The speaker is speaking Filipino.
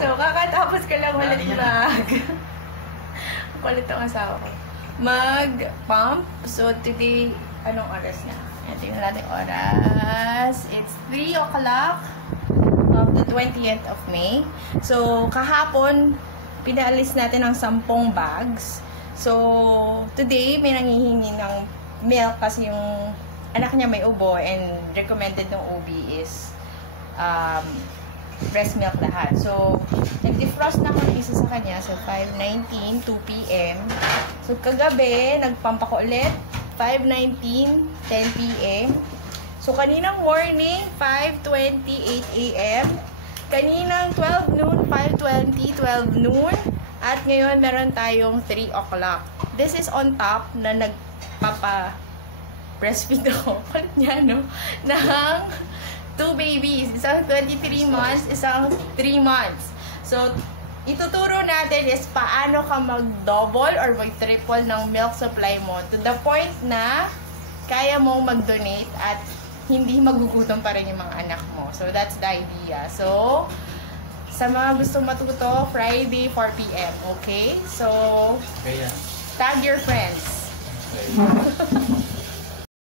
So, kakatapos ko lang ulit kulit ang asawa ko. Mag-pump. So, today, anong oras na? Tingnan natin oras. It's 3 o'clock of the 20th of May. So, kahapon, pinaalis natin ang 10 bags. So, today, may nangihingi ng milk kasi yung anak niya may ubo and recommended ng OB is breast milk lahat. So, nag-defrost na ako ng isa sa kanya. So, 5:19, 2 p.m. So, kagabi, nagpump ako ulit. 5:19, 10 p.m. So, kaninang morning, 5:20, 8 a.m. Kaninang 12 noon, 5:20, 12 noon. At ngayon, meron tayong 3 o'clock. This is on top na breastfeed ako. Kalit niya, no? Ng 2 babies. Isang 23 months, isang 3 months. So, ituturo natin is paano ka mag-double or mag-triple ng milk supply mo to the point na kaya mong mag-donate at hindi magugutom pa rin yung mga anak mo. So, that's the idea. So, sa mga gusto matuto, Friday, 4 p.m. Okay? So, tag your friends.